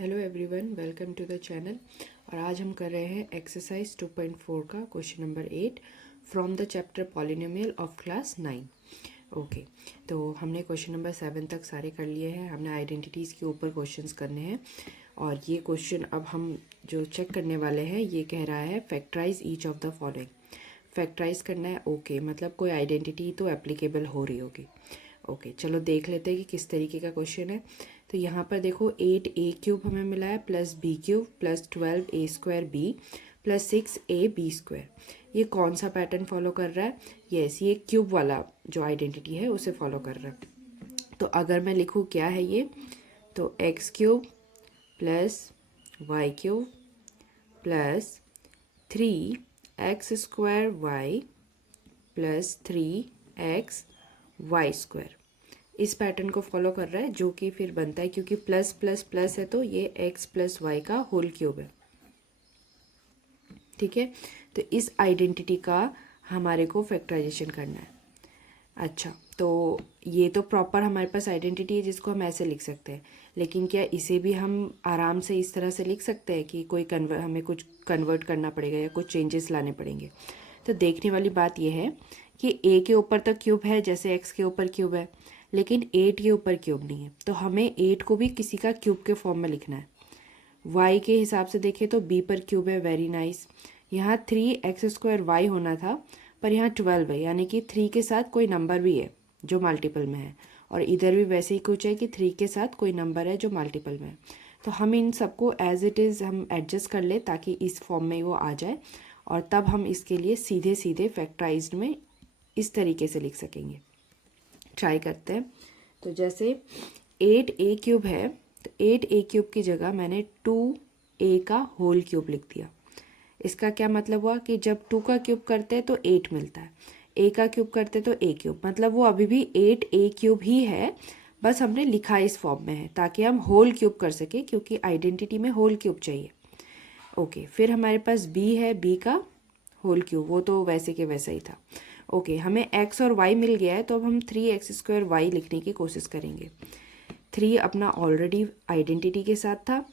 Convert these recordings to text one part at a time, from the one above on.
Hello everyone, welcome to the channel. और आज हम कर रहे हैं एक्सरसाइज 2.4 का question number 8 from the chapter polynomial of class 9। Okay, तो हमने क्वेश्चन नंबर 7 तक सारे कर लिए हैं। हमने आइडेंटिटीज़ के ऊपर क्वेश्चंस करने हैं और ये क्वेश्चन अब हम जो चेक करने वाले हैं ये कह रहा है factorise each of the following. Factorise करना है, ओके मतलब कोई आइडेंटिटी तो एप्लीकेबल हो रही होगी। ओके चलो देख लेते हैं कि किस तरीके का क्वेश्चन है। तो यहाँ पर देखो 8a³ हमें मिला है plus b³ plus 12a² b plus 6ab²। ये कौन सा पैटर्न फॉलो कर रहा है? यस, ये क्यूब वाला जो आइडेंटिटी है उसे फॉलो कर रहा है। तो अगर मैं लिखूँ क्या है ये, तो x³ plus y³ plus 3x² plus 3xy², इस पैटर्न को फॉलो कर रहा है, जो कि फिर बनता है क्योंकि प्लस प्लस प्लस है तो ये x प्लस वाई का होल क्यूब है। ठीक है, तो इस आइडेंटिटी का हमारे को फैक्टराइजेशन करना है। अच्छा, तो ये तो प्रॉपर हमारे पास आइडेंटिटी है जिसको हम ऐसे लिख सकते हैं, लेकिन क्या इसे भी हम आराम से इस तरह से लिख सकते हैं कि कोई हमें कुछ कन्वर्ट करना पड़ेगा या कुछ चेंजेस लाने पड़ेंगे? तो देखने वाली बात यह है कि a के ऊपर तक क्यूब है जैसे x के ऊपर क्यूब है, लेकिन 8 के ऊपर क्यूब नहीं है, तो हमें 8 को भी किसी का क्यूब के फॉर्म में लिखना है। y के हिसाब से देखें तो b पर क्यूब है, वेरी नाइस। यहाँ 3x² होना था पर यहाँ 12 है, यानी कि 3 के साथ कोई नंबर भी है जो मल्टीपल में है, और इधर भी वैसे ही कुछ है कि 3 के साथ कोई नंबर है जो मल्टीपल में है। तो हम इन सबको एज इट इज़ हम एडजस्ट कर ले ताकि इस फॉर्म में वो आ जाए, और तब हम इसके लिए सीधे सीधे फैक्टराइज्ड में इस तरीके से लिख सकेंगे। ट्राई करते हैं। तो जैसे 8a³ है तो 8a³ की जगह मैंने 2a का होल क्यूब लिख दिया। इसका क्या मतलब हुआ कि जब 2 का क्यूब करते हैं तो 8 मिलता है, a का क्यूब करते तो a³, मतलब वो अभी भी 8a³ ही है, बस हमने लिखा इस फॉर्म में है ताकि हम होल क्यूब कर सके, क्योंकि आइडेंटिटी में होल क्यूब चाहिए। ओके, फिर हमारे पास b है, b का होल क्यूब, वो तो वैसे के वैसा ही था। ओके, हमें x और y मिल गया है, तो अब हम 3x² लिखने की कोशिश करेंगे। 3 अपना ऑलरेडी आइडेंटिटी के साथ था,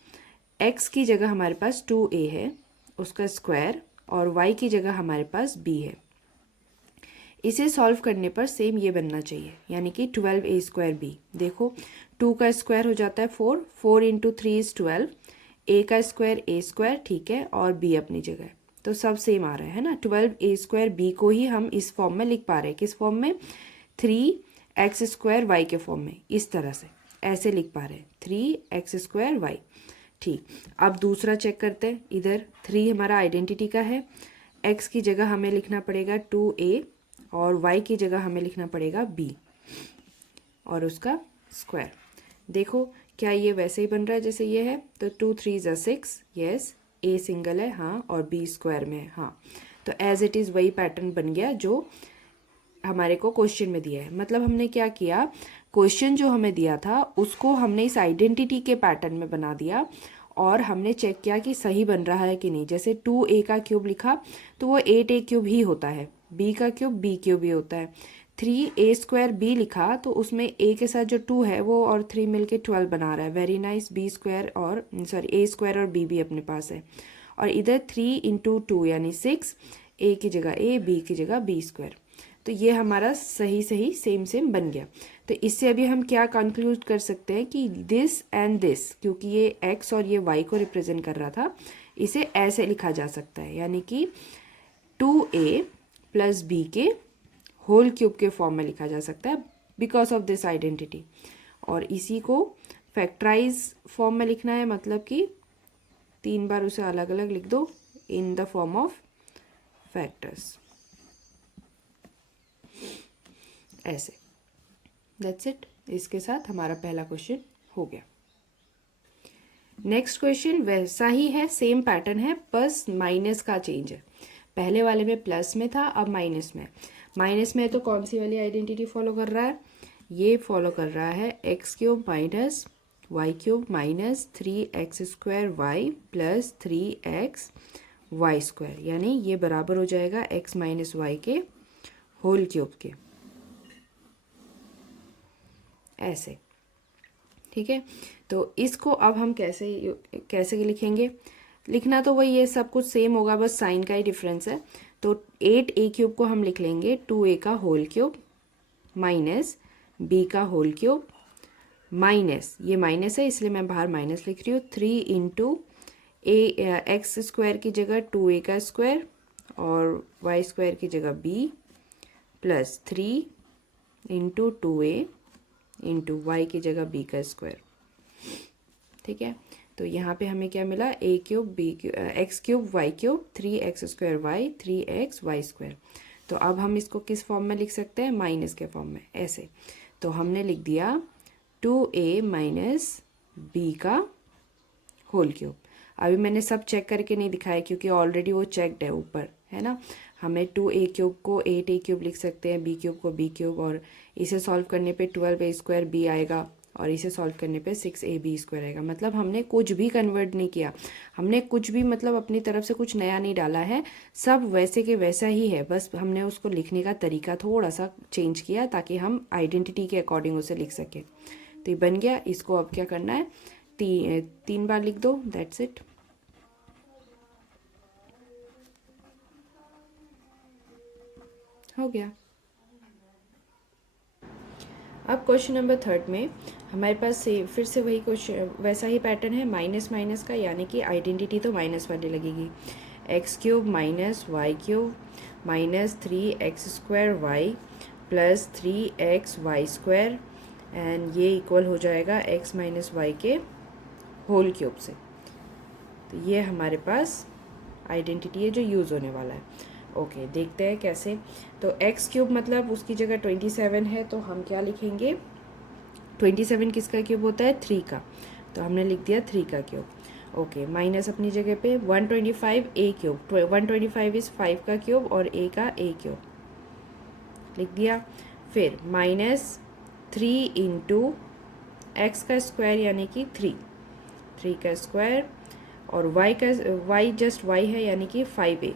x की जगह हमारे पास 2a है उसका स्क्वायर, और y की जगह हमारे पास b है। इसे सॉल्व करने पर सेम ये बनना चाहिए, यानी कि 12a²b। देखो 2 का स्क्वायर हो जाता है 4, 4 इंटू 3 इज़ 12, a का स्क्वायर a², ठीक है, और b अपनी जगह, तो सब सेम आ रहा है ना। 12a²b को ही हम इस फॉर्म में लिख पा रहे हैं, किस फॉर्म में? 3x² y के फॉर्म में, इस तरह से ऐसे लिख पा रहे हैं 3x² y। ठीक, अब दूसरा चेक करते हैं। इधर 3 हमारा आइडेंटिटी का है, x की जगह हमें लिखना पड़ेगा 2a और y की जगह हमें लिखना पड़ेगा b और उसका स्क्वायर। देखो क्या ये वैसे ही बन रहा है जैसे ये है? तो 2 3 ज़ा 6, यस, a सिंगल है हाँ, और b स्क्वायर में है हाँ। तो एज इट इज़ वही पैटर्न बन गया जो हमारे को क्वेश्चन में दिया है। मतलब हमने क्या किया, क्वेश्चन जो हमें दिया था उसको हमने इस आइडेंटिटी के पैटर्न में बना दिया, और हमने चेक किया कि सही बन रहा है कि नहीं। जैसे 2a का क्यूब लिखा तो वो 8a³ ही होता है, b का क्यूब b³ ही होता है। 3a² लिखा तो उसमें a के साथ जो 2 है वो और 3 मिलके 12 बना रहा है, वेरी नाइस। b² और सॉरी a² और b भी अपने पास है, और इधर 3 इंटू 2 यानी 6, a की जगह a, b की जगह b²। तो ये हमारा सही सही सेम सेम बन गया। तो इससे अभी हम क्या कंक्लूड कर सकते हैं कि दिस एंड दिस, क्योंकि ये x और ये y को रिप्रेजेंट कर रहा था, इसे ऐसे लिखा जा सकता है, यानी कि 2a प्लस b के होल क्यूब के फॉर्म में लिखा जा सकता है बिकॉज ऑफ दिस आइडेंटिटी। और इसी को फैक्टराइज फॉर्म में लिखना है, मतलब कि 3 बार उसे अलग अलग लिख दो in the form of factors, ऐसे। That's it. इसके साथ हमारा पहला क्वेश्चन हो गया। नेक्स्ट क्वेश्चन वैसा ही है, सेम पैटर्न है, बस माइनस का चेंज है। पहले वाले में प्लस में था, अब माइनस में। माइनस में है तो कौन सी वाली आइडेंटिटी फॉलो कर रहा है? ये फॉलो कर रहा है x³ minus y³ minus 3x² plus 3xy², यानी ये बराबर हो जाएगा x माइनस वाई के होल क्यूब के, ऐसे। ठीक है, तो इसको अब हम कैसे लिखेंगे? लिखना तो वही है, सब कुछ सेम होगा, बस साइन का ही डिफरेंस है। तो 8a³ को हम लिख लेंगे 2a का होल क्यूब माइनस b का होल क्यूब माइनस, ये माइनस है इसलिए मैं बाहर माइनस लिख रही हूँ, 3 इंटू एक्स स्क्वायर की जगह 2a का स्क्वायर और वाई स्क्वायर की जगह b plus 3 into 2a into Y की जगह b का स्क्वायर। ठीक है, तो यहाँ पे हमें क्या मिला? a³ x³ y³ 3x² y 3x y²। तो अब हम इसको किस फॉर्म में लिख सकते हैं? माइनस के फॉर्म में, ऐसे। तो हमने लिख दिया 2a माइनस b का होल क्यूब। अभी मैंने सब चेक करके नहीं दिखाया क्योंकि ऑलरेडी वो चेकड है ऊपर, है ना। हमें 2a³ को 8a³ लिख सकते हैं, b³ को b³, और इसे सॉल्व करने पे 12a² b आएगा और इसे सॉल्व करने पे 6ab² आएगा। मतलब हमने कुछ भी कन्वर्ट नहीं किया, हमने कुछ भी मतलब अपनी तरफ से कुछ नया नहीं डाला है, सब वैसे के वैसा ही है, बस हमने उसको लिखने का तरीका थोड़ा सा चेंज किया ताकि हम आइडेंटिटी के अकॉर्डिंग उसे लिख सकें। तो ये बन गया। इसको अब क्या करना है? 3 बार लिख दो, दैट्स इट। हो गया। अब क्वेश्चन नंबर 3 में हमारे पास फिर से वही क्वेश्चन, वैसा ही पैटर्न है, माइनस माइनस का, यानी कि आइडेंटिटी तो माइनस वाली लगेगी। x³ minus y³ minus 3x² y plus 3x y² and ये इक्वल हो जाएगा x माइनस वाई के होल क्यूब से। तो ये हमारे पास आइडेंटिटी है जो यूज़ होने वाला है। ओके, देखते हैं कैसे। तो x³ मतलब उसकी जगह 27 है, तो हम क्या लिखेंगे? 27 किसका क्यूब होता है? 3 का, तो हमने लिख दिया 3 का क्यूब। ओके, माइनस अपनी जगह पे 125 a³, 125 इज़ 5 का क्यूब और a का a³ लिख दिया। फिर माइनस 3 इंटू एक्स का स्क्वायर यानी कि 3 का स्क्वायर और y जस्ट y है यानी कि 5a,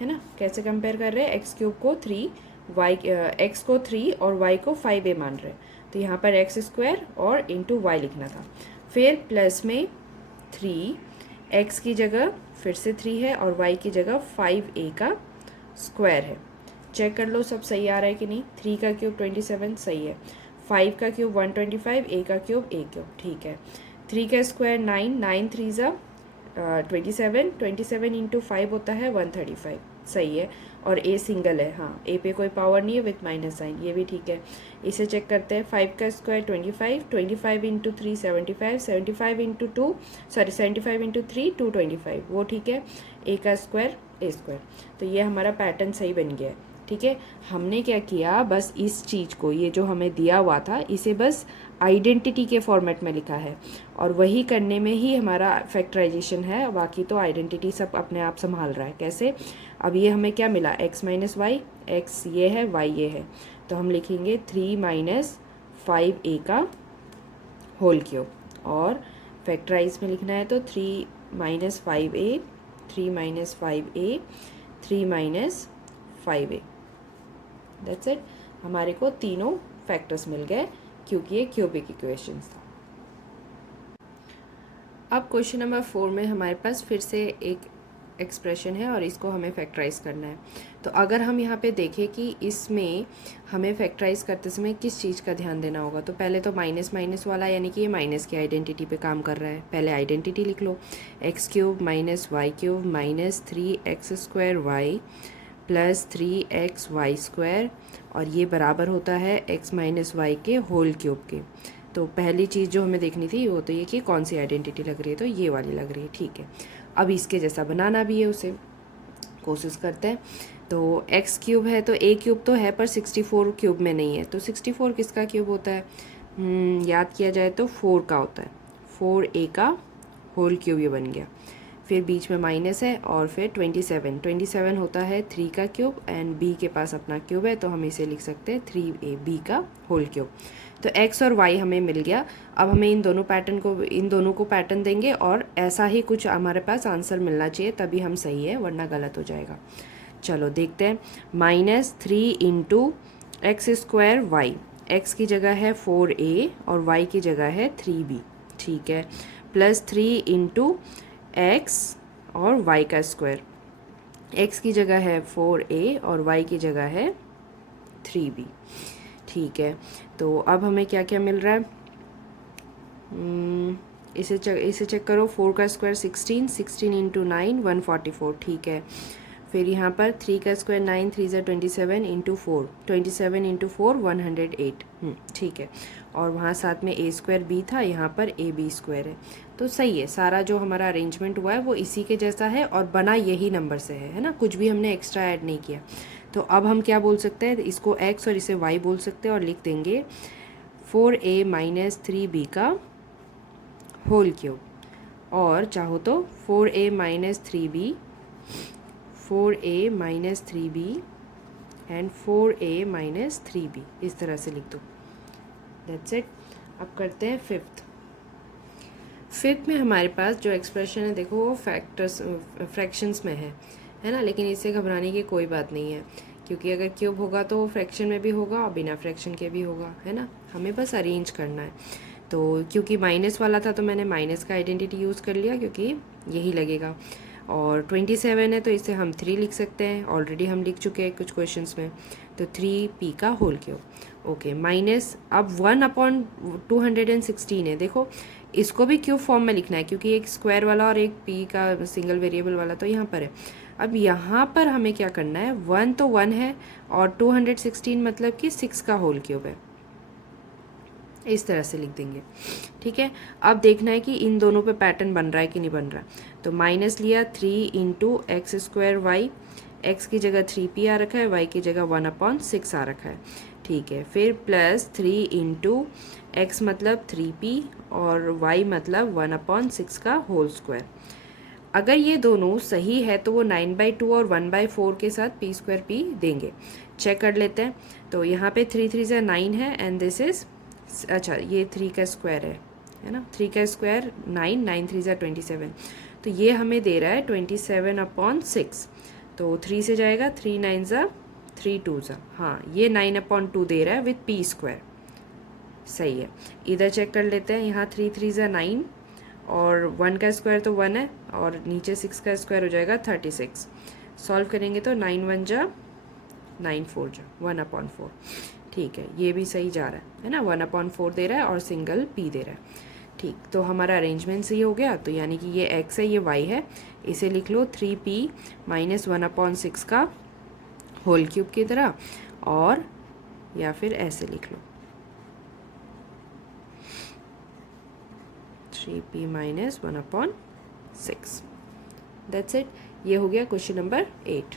है ना। कैसे कंपेयर कर रहे हैं? x³ को 3, x को 3 और y को 5a मान रहे हैं, तो यहाँ पर x² और इंटू y लिखना था। फिर प्लस में 3 x की जगह फिर से 3 है और y की जगह 5a का स्क्वायर है। चेक कर लो सब सही आ रहा है कि नहीं। 3 का क्यूब 27 सही है, 5 का क्यूब 125, a का क्यूब a³ ठीक है। 3 का स्क्वायर 9, 9 3 ज़ा 27, 27 इंटू 5 होता है 135 सही है, और a सिंगल है, हाँ a पे कोई पावर नहीं है विथ माइनस साइन, ये भी ठीक है। इसे चेक करते हैं। 5 का square 25, 25 into 3 75, 75 into 2 sorry 75 into 3 225, वो ठीक है। a का स्क्वायर a², तो ये हमारा पैटर्न सही बन गया है। ठीक है, हमने क्या किया, बस इस चीज़ को, ये जो हमें दिया हुआ था, इसे बस आइडेंटिटी के फॉर्मेट में लिखा है, और वही करने में ही हमारा फैक्टराइजेशन है, बाकी तो आइडेंटिटी सब अपने आप संभाल रहा है। कैसे? अब ये हमें क्या मिला? x माइनस वाई, एक्स ये है, y ये है, तो हम लिखेंगे 3 माइनस 5a का होल क्यूब, और फैक्टराइज में लिखना है तो 3 minus 5a, 3 minus 5a, 3 minus 5a, that's it. हमारे को तीनों फैक्टर्स मिल गए क्योंकि ये क्यूबिक इक्वेशंस था। अब क्वेश्चन नंबर 4 में हमारे पास फिर से एक एक्सप्रेशन है और इसको हमें फैक्टराइज करना है। तो अगर हम यहाँ पे देखें कि इसमें हमें फैक्टराइज करते समय किस चीज़ का ध्यान देना होगा, तो पहले तो माइनस माइनस वाला, यानी कि ये माइनस की आइडेंटिटी पे काम कर रहा है। पहले आइडेंटिटी लिख लो, x³ minus y³ minus 3x² y plus 3x y², और ये बराबर होता है x माइनस वाई के होल क्यूब के। तो पहली चीज़ जो हमें देखनी थी वो तो ये कि कौन सी आइडेंटिटी लग रही है, तो ये वाली लग रही है, ठीक है। अब इसके जैसा बनाना भी है, उसे कोशिश करते हैं। तो x³ है तो a³ तो है पर 64 क्यूब में नहीं है, तो 64 किसका क्यूब होता है? याद किया जाए तो 4 का होता है, 4a का होल क्यूब ये बन गया। फिर बीच में माइनस है और फिर 27 होता है 3 का क्यूब, एंड b के पास अपना क्यूब है तो हम इसे लिख सकते हैं 3ab का होल क्यूब। तो x और y हमें मिल गया। अब हमें इन दोनों को पैटर्न देंगे और ऐसा ही कुछ हमारे पास आंसर मिलना चाहिए, तभी हम सही है, वरना गलत हो जाएगा। चलो देखते हैं। -3 इंटू x² y, x की जगह है 4a और y की जगह है 3b, ठीक है, प्लस 3 इंटू एक्स और y का स्क्वायर, x की जगह है 4a और y की जगह है 3b, ठीक है। तो अब हमें क्या क्या मिल रहा है, इसे चेक करो, 4 का स्क्वायर 16, 16 इंटू 9 144, ठीक है। फिर यहाँ पर 3 का स्क्वायर 9, 3 ज़ा 27 इंटू 4, 27 इंटू 4 108, ठीक है। और वहाँ साथ में a स्क्वायर b था, यहाँ पर a b स्क्वायर है। तो सही है, सारा जो हमारा अरेंजमेंट हुआ है वो इसी के जैसा है और बना यही नंबर से है ना, कुछ भी हमने एक्स्ट्रा ऐड नहीं किया। तो अब हम क्या बोल सकते हैं, इसको x और इसे y बोल सकते हैं और लिख देंगे 4a माइनस 3b का होल क्यूब, और चाहो तो 4a minus 3b, 4a minus 3b and 4a minus 3b, इस तरह से लिख दो। That's it. अब करते हैं फिफ्थ में हमारे पास जो एक्सप्रेशन है देखो वो फ्रैक्शंस में है ना, लेकिन इससे घबराने की कोई बात नहीं है, क्योंकि अगर क्यूब होगा तो फ्रैक्शन में भी होगा और बिना फ्रैक्शन के भी होगा, है ना, हमें बस अरेंज करना है। तो क्योंकि माइनस वाला था तो मैंने माइनस का आइडेंटिटी यूज़ कर लिया क्योंकि यही लगेगा, और 27 है तो इसे हम 3 लिख सकते हैं, ऑलरेडी हम लिख चुके हैं कुछ क्वेश्चंस में, तो 3p का होल क्यूब, ओके, माइनस अब 1/216 है, देखो इसको भी क्यूब फॉर्म में लिखना है क्योंकि एक स्क्वायर वाला और एक p का सिंगल वेरिएबल वाला तो यहाँ पर है। अब यहाँ पर हमें क्या करना है, 1 तो 1 है और 216 मतलब कि 6 का होल क्यूब है, इस तरह से लिख देंगे, ठीक है। अब देखना है कि इन दोनों पे पैटर्न बन रहा है कि नहीं बन रहा। तो माइनस लिया 3 into X square Y, X की जगह 3p आ रखा है, वाई की जगह 1/6 आ रखा है, ठीक है। फिर प्लस 3 इंटू एक्स मतलब 3p और वाई मतलब 1/6 का होल स्क्वायर। अगर ये दोनों सही है तो वो 9/2 और 1/4 के साथ p स्क्वायर p देंगे। चेक कर लेते हैं। तो यहाँ पे 3 3 ज़ा 9 है एंड दिस इज़, अच्छा ये 3 का स्क्वायर है ना, 3 का स्क्वायर 9, 9 3 ज़ा 27, तो ये हमें दे रहा है 27/6, तो 3 से जाएगा, 3 9 ज़ा 3 2 ज़ा, हाँ ये 9/2 दे रहा है विथ p स्क्वायर, सही है। इधर चेक कर लेते हैं, यहाँ 3 3 ज़ा 9 और 1 का स्क्वायर तो 1 है और नीचे 6 का स्क्वायर हो जाएगा 36, सॉल्व करेंगे तो 9 1 जा 9 4 जा 1/4, ठीक है, ये भी सही जा रहा है ना, 1/4 दे रहा है और सिंगल p दे रहा है, ठीक। तो हमारा अरेंजमेंट सही हो गया, तो यानी कि ये x है ये y है, इसे लिख लो 3p माइनस 1/6 का होल क्यूब की तरह, और या फिर ऐसे लिख लो 3p माइनस 1/6, दैट्स इट। ये हो गया क्वेश्चन नंबर 8।